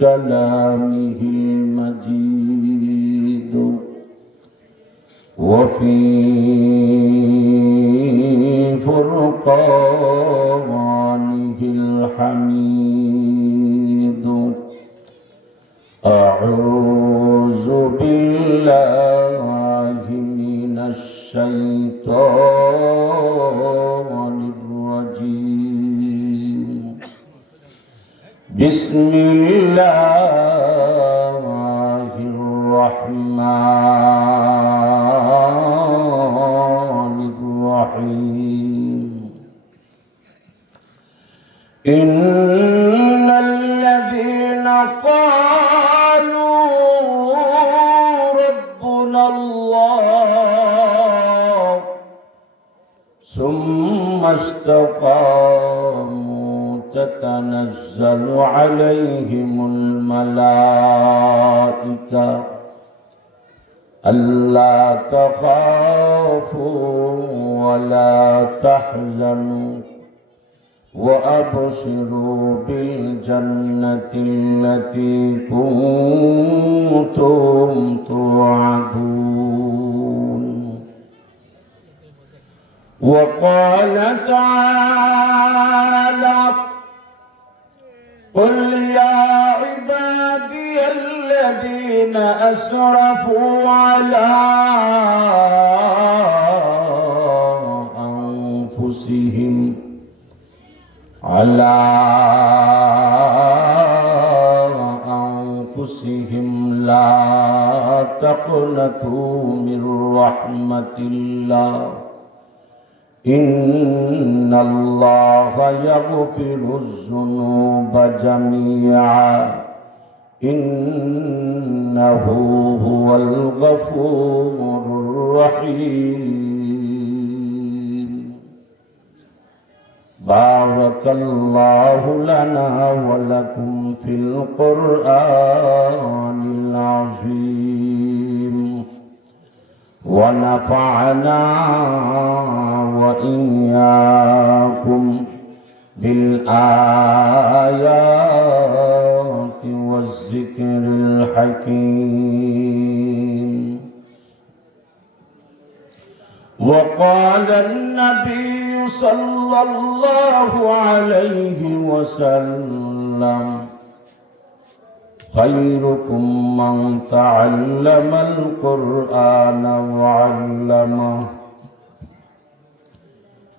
كلامه المجيد وفي فرقانه الحميد أعوذ بالله من الشيطان الرجيم بسم الله الرحمن الرحيم إن الذين قالوا ربنا الله ثم استقاموا تتنزل عليهم الملائكة ألا تخافوا ولا تحزنوا وأبشروا بالجنة التي كنتم توعدون وقال تعالى قل يا عبادي الذين أسرفوا على أنفسهم لا تقنطوا من رحمة الله إن الله يغفر الذنوب جميعا إنه هو الغفور الرحيم بارك الله لنا ولكم في القرآن العظيم ونفعنا وإياكم بالآيات والذكر الحكيم وقال النبي صلى الله عليه وسلم خيركم من تعلم القرآن وعلمه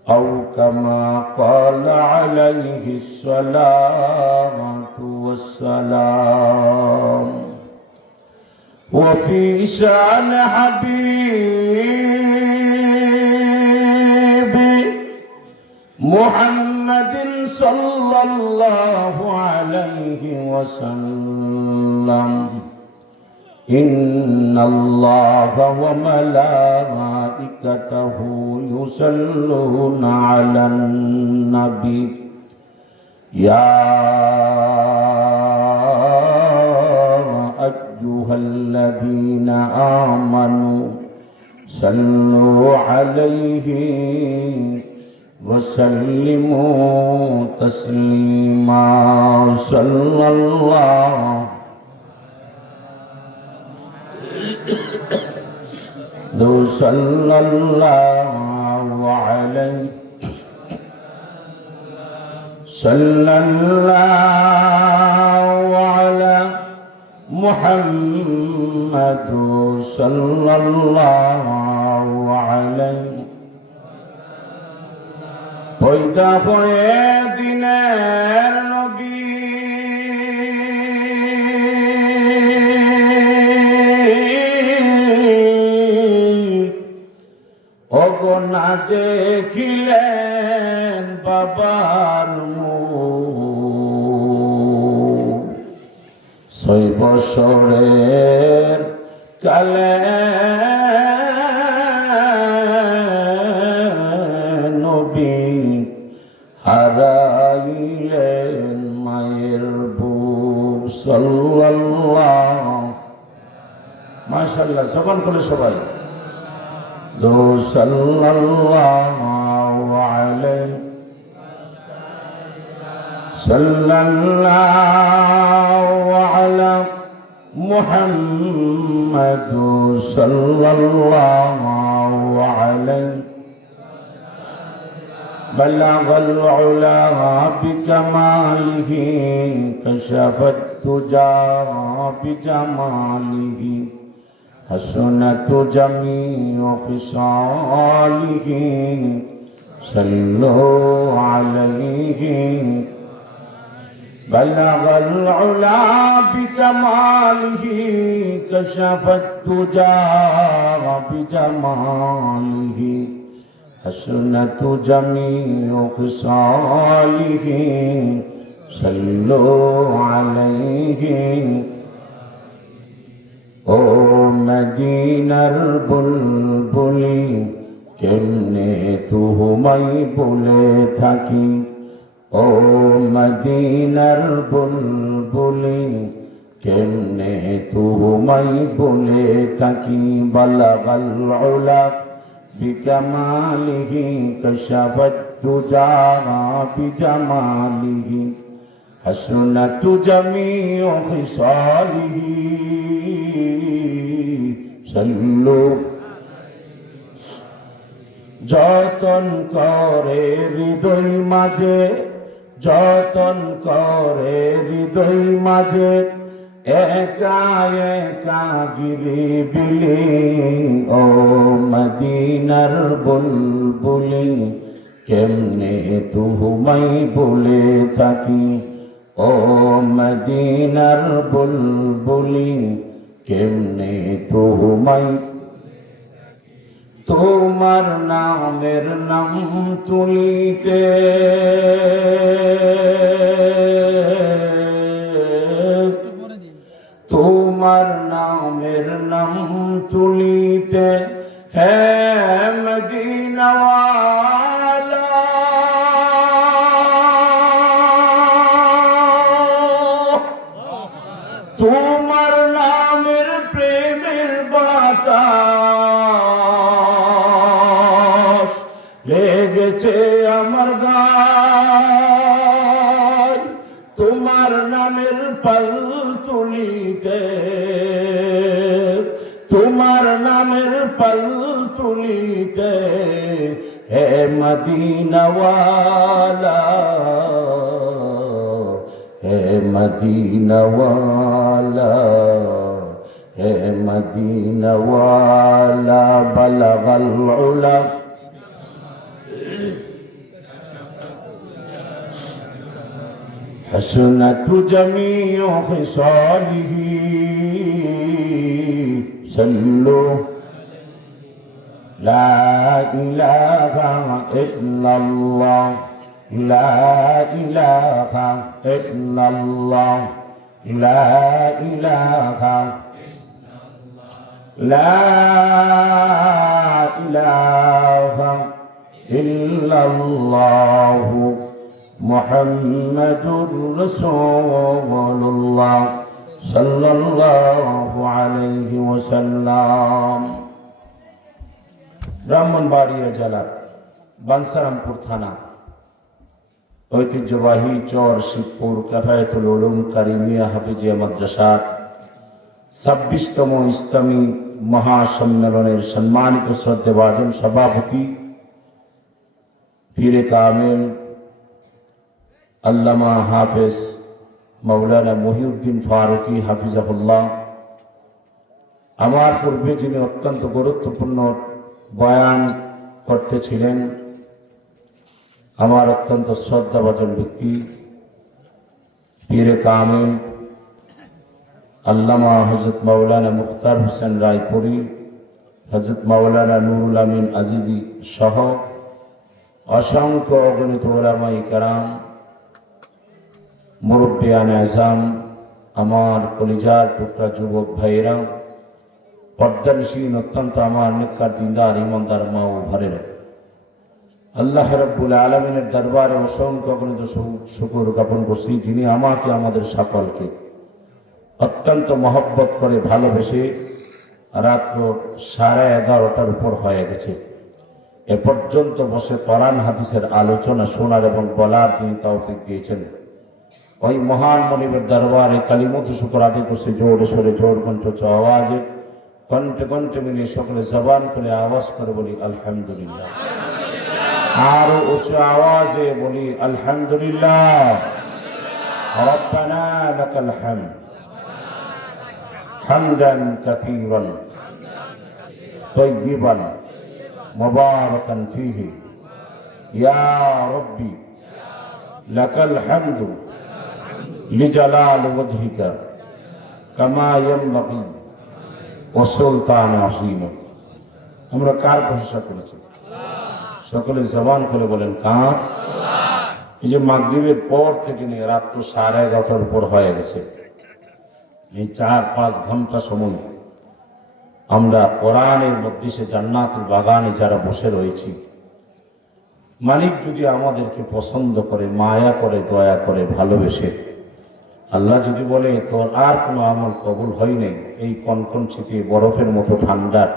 أو كما قال عليه الصلاة والسلام وفي شأن حبيبي محمد صلى الله عليه وسلم إن الله وملائكته يصلون على النبي يا أيها الذين آمنوا صلوا عليه وسلموا تسليما صلى الله صلى الله عليه صلى الله على محمد صلى الله عليه পয়দা হয়ে দিনের নবী অগনা দেখিলেন বাবার মুখ 6 বছরের কালে হারাইলেন মায়ের বুক সাল্লাল্লাহু মাশাআল্লাহ জবান খুলে সবাই দো সাল্লাল্লাহু আলাইহি সাল্লাল্লাহু محمد صلى الله عليه بلغ العلا بكماله كشف الدجى بجماله حسنت جميع خصاله صلوا عليه بلغ العلا بكماله كشف الدجى بجماله حسنت جميع خصاله صلوا عليه ও মদিনার বুলবুলি কেমনে তুহুমাই বলে থাকি ও মদিনার বুলবুলি কেমনে তুহুমাই বলে থাকি বালাগাল উলা বিকামালিহি কাশাফাত তুজা বিজামালিহি হাসনাত জামিউ খিসালিহি সাল্লু যতন করে হৃদয় মাঝে যতন করে হৃদয় মাঝে একা একা গিরি বিলি ও মদিনার বুলবুলি কেমনে তুহুমাই বলে থাকি ও মদিনার বুলবুলি কেমনে তুহুমাই তোমার নামের নাম তুলিতে তোমার নামের নাম তুলিতে হে মদিনাওয়ালা তোমার নামের প্রেমের বাতাস লেগেছে আমার গায় তোমার নামের পাল তুলিতে তোমার নামের পাল তুলিতে হে মদিনাওয়ালা হে মদিনাওয়ালা হে মদিনাওয়ালা বালাগাল উলা حسنت جميع خصاله صلوا لا إله إلا الله لا إله إلا الله لا إله لا إله إلا الله মুহাম্মাদুর রাসূলুল্লাহ সাল্লাল্লাহু আলাইহি ওয়াসাল্লাম। ব্রাহ্মণবাড়িয়া জেলার বানসারামপুর থানা ঐতিহ্যবাহী চর শিবপুর কাফায়েতুল উলুম কারিমিয়া হাফিজিয়া মাদ্রাসার 26তম ইসলামী মহাসম্মেলনের সম্মানিত শ্রদ্ধেভাজন সভাপতি পীরে কামেল আল্লামা হাফেজ মাওলানা মহিউদ্দিন ফারুকী হাফিজাহুল্লাহ, আমার পূর্বে যিনি অত্যন্ত গুরুত্বপূর্ণ বয়ান করতেছিলেন, আমার অত্যন্ত শ্রদ্ধাভাজন ব্যক্তি পীরে কামেল আল্লামা হযরত মাওলানা মুখতার হোসেন রায়পুরী, হযরত মাওলানা নুরুল আমিন আজিজি সহ অসংখ্য অগণিত উলামায়ে কেরাম, মুরব্বিয়ানে আযম, আমার কলিজার টুকরা যুবক ভাইয়েরা, পর্দানিশীন অত্যন্ত আমার নেককার দিনদার ইমানদার মা ও ভাইয়েরা, আল্লাহ রাব্বুল আলামিনের দরবারে অসংখ্য অগণিত শুকর জ্ঞাপন করছি, যিনি আমাকে আমাদের সকলকে অত্যন্ত মহব্বত করে ভালোবেসে রাত্র 11:30টার উপর হয়ে গেছে এ পর্যন্ত বসে কোরআন হাদিসের আলোচনা শোনার এবং বলার যিনি তৌফিক দিয়েছেন, ওই মহান মনিবের দরবারে কালিমত শুকর আদায় করছে জোরে সোরে, জোর কণ্ঠ আওয়াজে, কণ্ঠে কণ্ঠে মিলিয়ে সকলে জবান করে আওয়াজ করে বলি আলহামদুলিল্লাহ। আরো উচ্চ আওয়াজে বলি আলহামদুলিল্লাহ। রব্বানা লাকাল হামদ হামদান কাসীরান তাইয়িবান মুবারাকান ফীহি ইয়া রাব্বি লাকাল হামদু লিজালাল ওয়াজহিকা কামা ইয়ানবাগি ওয়া সুলতান আযীম। আমরা কার প্রশংসা করেছি? সকলে জবান করে বলেন কার? এই যে মাগরিবের পর থেকে নিয়ে রাত্র 11:30টার উপর হয়ে গেছে, এই 4-5 ঘন্টা সময় আমরা কোরআনের মধ্যে সে জান্নাতুল বাগানে যারা বসে রয়েছি, মালিক যদি আমাদেরকে পছন্দ করে, মায়া করে, দয়া করে, ভালোবেসে, আল্লাহ যদি বলে তোর আর কোনো আমল কবুল হয় নাই, এই কনকন শীতে বরফের মতো ঠান্ডার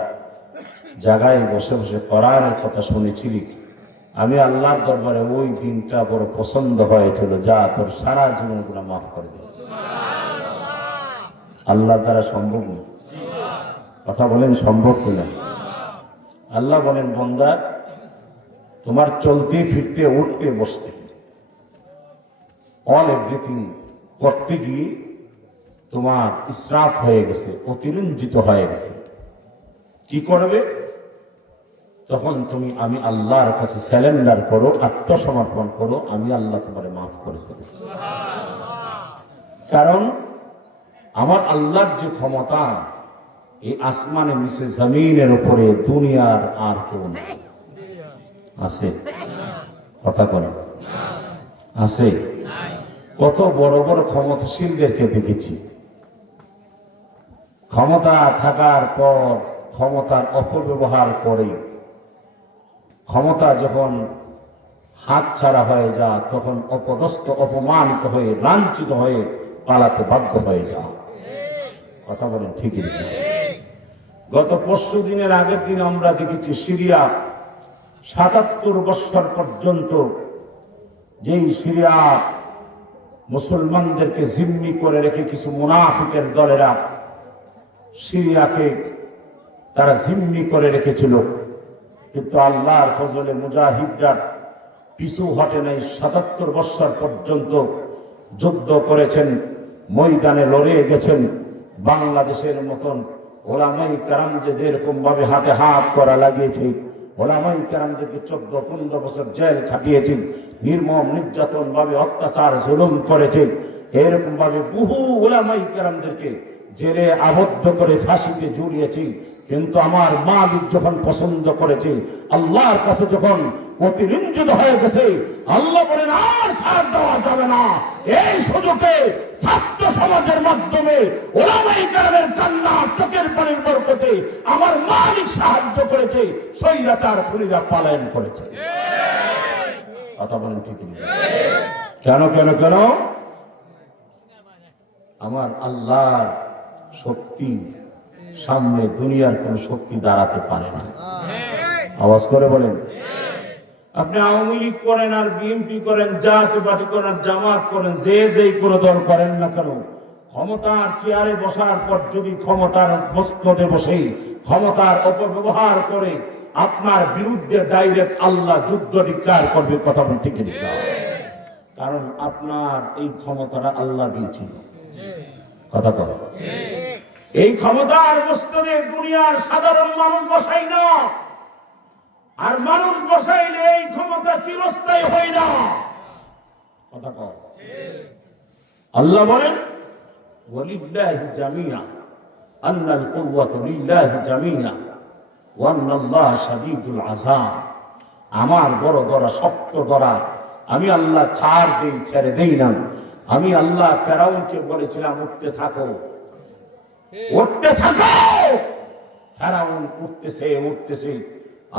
জায়গায় বসে বসে কোরআনের কথা শুনেছিলি, আমি আল্লাহর দরবারে ওই দিনটা বড় পছন্দ হয়েছিল, যা তোর সারা জীবনগুলো মাফ করে দেবে। আল্লাহ দ্বারা সম্ভব নয়। কথা বলেন সম্ভব কিনা? আল্লাহ বলেন বান্দা, তোমার চলতে ফিরতে উঠতে বসতে অল এভরিথিং করতে গিয়ে তোমার ইসরাফ হয়ে গেছে, অতিরঞ্জিত হয়ে গেছে, কি করবে? তখন তুমি আমি আল্লাহর কাছে স্যালেন্ডার করো, আত্মসমর্পণ করো, আমি আল্লাহ তোমার মাফ করে দেব। কারণ আমার আল্লাহর যে ক্ষমতা, এই আসমানে নিচে জমিনের উপরে দুনিয়ার আর কেউ নেই। আছে? কথা বলেন আছে? কত বড় বড় ক্ষমতাশীলদেরকে দেখেছি, ক্ষমতা থাকার পর ক্ষমতার অপব্যবহার করে, ক্ষমতা যখন হাত ছাড়া হয়ে যায় তখন অপদস্থ, অপমানিত হয়ে, লাঞ্ছিত হয়ে পালাতে বাধ্য হয়ে যায়। কথা বলেন ঠিকই? গত পরশু দিনের আগের দিন আমরা দেখেছি সিরিয়া ৭৭ বছর পর্যন্ত যেই সিরিয়া মুসলমানদেরকে জিম্মি করে রেখে কিছু মুনাফিকের দলেরা সিরিয়াকে তারা জিম্মি করে রেখেছিল, কিন্তু আল্লাহর ফজলে মুজাহিদরা পিছু হটে নাই। ৭৭ বছর পর্যন্ত যুদ্ধ করেছেন, ময়দানে লড়ে গেছেন। বাংলাদেশের মতন ওলামাই কেরাম যে যেরকম ভাবে হাতে হাত করা লাগিয়েছে, ওলামাই কেরামদেরকে 14-15 বছর জেল খাটিয়েছেন, নির্মম নির্যাতন ভাবে অত্যাচার জুলুম করেছেন, এরকম ভাবে বহু ওলামাই কেরামদেরকে জেলে আবদ্ধ করে ফাঁসিতে ঝুলিয়েছি। কিন্তু আমার মালিক যখন পছন্দ করেছে, আল্লাহর কাছে যখন অতিরঞ্জিত হয়ে গেছে, আল্লাহ বলেন আর ছাড় দেওয়া যাবে না। এই সুযোগে ছাত্র সমাজের মাধ্যমে ওলামায়ে কেরামের কান্না, চোখের পানির বরকতে আমার মালিক সাহায্য করেছে, স্বৈরাচার খুনিরা পলায়ন করেছে। কথা বলেন ঠিক না? কেন কেন কেন? আমার আল্লাহর শক্তি সামনে দুনিয়ার কোন শক্তি দাঁড়াতে পারে না। আওয়াজ করে বলেন। আপনি আওয়ামী লীগ করেন আর বিএনপি করেন, জাতীয় পার্টি করেন, জামাত করেন, যেই কোন দল করেন না কেন, ক্ষমতার চেয়ারে বসার পর যদি ক্ষমতার মস্তদে বসে ক্ষমতার অপব্যবহার করে আপনার বিরুদ্ধে ডাইরেক্ট আল্লাহ যুদ্ধ ডিক্লেয়ার করবে। কথা বলেন ঠিক না? কারণ আপনার এই ক্ষমতাটা আল্লাহ দিয়েছিল। কথা বল। এই ক্ষমতার মস্তদে দুনিয়ার সাধারণ মানুষ বসাই না, আর মানুষ বসাইলে এই ক্ষমতা চিরস্থায়ী হয় না। কথা কও। আল্লাহ বলেন ওয়ালিল্লাহি জামিয়া আন্নাল কুওয়াতু লিল্লাহি জামিয়া ওয়া আন্নাল্লাহা শাদীদুল আযাব। আমার বড় ধরা, শক্ত ধরা, আমি আল্লাহ ছাড় দেই, ছেড়ে দেই না। আমি আল্লাহ ফেরাউনকে বলেছিলাম উঠতে থাকো, উঠতে থাকো। ফেরাউন উঠতেছে উঠতেছে।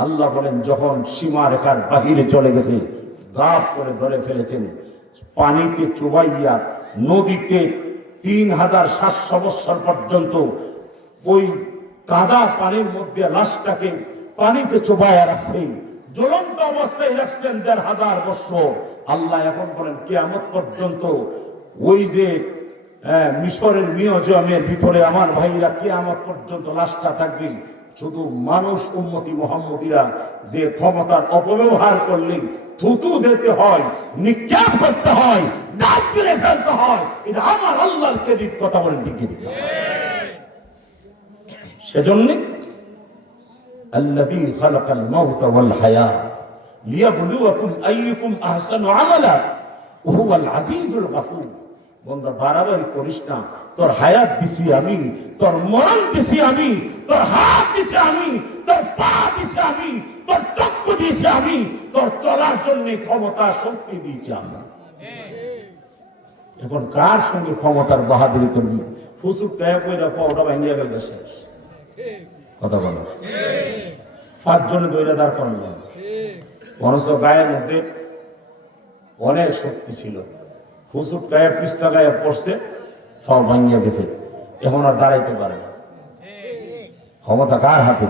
আল্লাহ বলেন যখন সীমা রেখার বাহিরে চলে গেছে, গাব করে ধরে ফেলেছেন, পানিতে চুবাইয়া নদীতে 3700 বছর পর্যন্ত ওই কাদা পানির মধ্যে লাশটাকে পানিতে চুবাইয়া রাখছেন, জ্বলন্ত অবস্থায় রাখছেন 1500 বছর। আল্লাহ এখন বলেন কিয়ামত পর্যন্ত ওই যে মিশরের মিউজিয়ামের ভিতরে আমার ভাইরা কিয়ামত পর্যন্ত লাশটা থাকবে। শুধু মানুষ উম্মতি মুহাম্মদীরা যে ক্ষমতার অপব্যবহার করলে থুতু দিতে হয়, নিক্ষেপ করতে হয়, ডাস্টবিনে ফেলতে হয়, এটা আমার আল্লাহর ক্রেডিট। কথা বলেন ঠিক কি? সেজন্য আল্লাযী খালাকাল মাউতা ওয়াল হায়াত লিয়াবলুয়াকুম আইয়ুকুম আহসানু আমালা ওয়া হুয়াল আজিজুল গফুর। বন্ধা বাড়াবাড়ি করিস না। তোর হায়াত দিছি আমি, তোর মরণ দিছি আমি, তোর হাত দিছি আমি, তোর পা দিছি আমি, তোর চক্ষু দিছি আমি, তোর চলার জন্য ক্ষমতা শক্তি দিয়েছি আমরা। এখন কার সঙ্গে ক্ষমতার বাহাদুরি করবি? ফুসুক গায়ে কইরা পাওটা ভাঙিয়া গেল শেষ। কথা বলো। 5 জনে দইরা দাঁড় করালাম, অথচ গায়ের মধ্যে অনেক শক্তি ছিল। হুসুক গায়ে পৃষ্ঠা গায়ে পড়ছে, সব ভাঙিয়া গেছে, এখন আর দাঁড়াইতে পারে না। ক্ষমতা কার হাতে?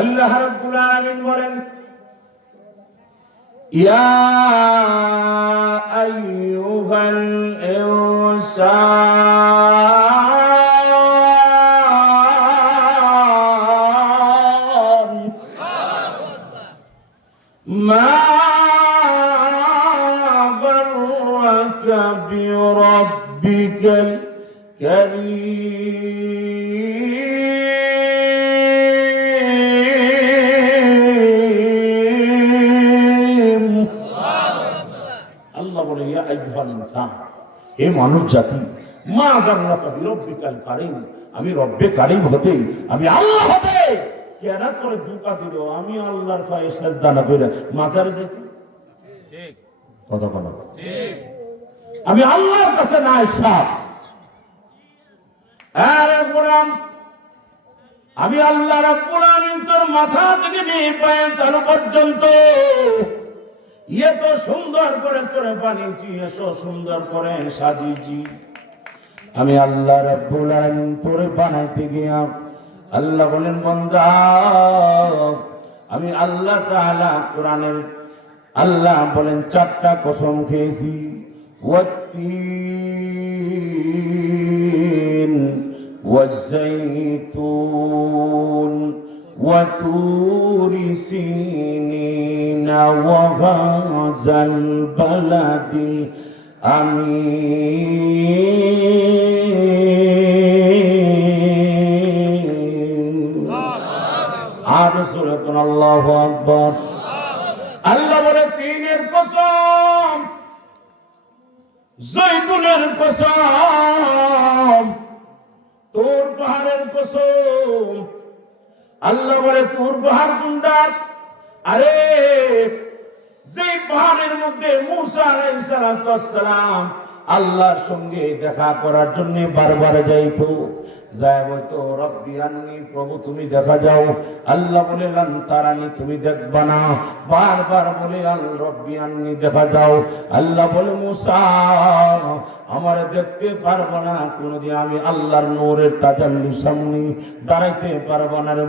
আল্লাহ রাব্বুল আলামিন বলেন, ইয়া আইয়ুহাল ইনসান মা بربك الكريم। আল্লাহ বলে, ইয়া আইয়ুহাল ইনসান, হে মানুষ জাতি, মা গাররাকা বিরব্বিকাল কারীম, আমি রব্বে কারীম হতে, আমি আল্লাহ হতে কেন করে ধোঁকা দিল? আমি আল্লাহর পায়ে সেজদা না করে মাজারে যেতে? ঠিক কথা বলো। ঠিক, আমি আল্লাহর কাছে না আসা। আরে গোলাম, আমি আল্লাহ রাব্বুল আলামিন তোর মাথা থেকে নিয়ে পায়ের তালু পর্যন্ত এত সুন্দর করে তোরে বানিয়েছি, এত সুন্দর করে সাজিয়েছি। আমি আল্লাহ রাব্বুল আলামিন তোরে বানাইতে গিয়া আল্লাহ বলেন, বান্দা আমি আল্লাহ তাআলা কোরআনের আল্লাহ বলেন 4টা কসম খেয়েছি। والتين والزيتون وطور سينين وهذا البلد الأمين। আর সূরা আল্লাহু আকবার। আল্লাহ বলে, তিনের কসম, জৈতুনের কসম, তোর পাহাড়ের কসম। আল্লাহ বলে, তোর পাহাড় কোনটা? আরে যে পাহাড়ের মধ্যে মূসা আলাইহিস সালাম আল্লাহর সঙ্গে দেখা করার জন্য বারবার যাইতো, যায় বলতো, রব্বি আন্নি, প্রভু তুমি দেখা যাও। আল্লাহ বলে, লান তারানি, তুমি দেখবা না। বারবার বলে, আল রব্বি আন্নি, দেখা যাও। আল্লাহ বলে, মূসা আমার দেখতে পারবো না কোনদিন, আমি আল্লাহর নূরের তাজাল্লির সামনে দাঁড়াইতে পারবো না।